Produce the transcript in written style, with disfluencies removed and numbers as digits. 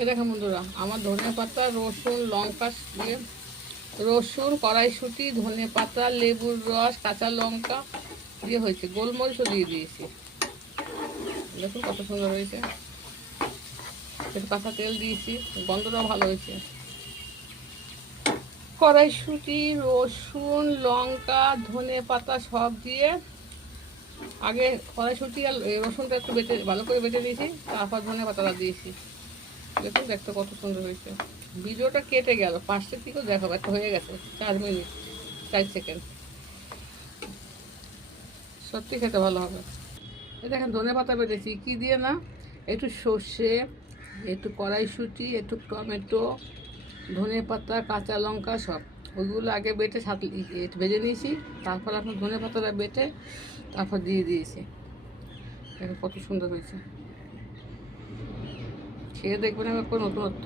এই দেখেন বন্ধুরা, আমার ধনে পাতা, রসুন, লঙ্কা দিয়ে, রসুন, কড়াইশুঁটি, ধনে পাতা, লেবুর রস, কাঁচা লঙ্কা দিয়ে হয়েছে, গোলমরিচও দিয়ে দিয়েছি। দেখুন কত সুন্দর হয়েছে। একটু কাঁচা তেল দিয়েছি, গন্ধটাও ভালো হয়েছে। কড়াইশুঁটি, রসুন, লঙ্কা, ধনে পাতা সব দিয়ে আগে কড়াইশুঁটি আর রসুনটা একটু বেটে ভালো করে বেটে দিয়েছি, তারপর ধনে পাতাটা দিয়েছি। দেখুন দেখতে কত সুন্দর হয়েছে। ভিডিওটা কেটে গেল, 5 থেকেও দেখাবো, একটা হয়ে গেছে 4 মিনিট 4 সেকেন্ড। সত্যি খেতে ভালো হবে। এই দেখেন ধনে পাতা বেটেছি কি দিয়ে না, একটু সর্ষে, একটু কড়াইশুঁটি, একটু টমেটো, ধনে পাতা, কাঁচা লঙ্কা সব ওইগুলো আগে বেটে একটু ভেজে নিয়েছি, তারপর আপনার ধনে পাতাটা বেটে তারপর দিয়ে দিয়েছি। দেখো কত সুন্দর হয়েছে, খেয়ে দেখবেন একবার নতুনত্ব।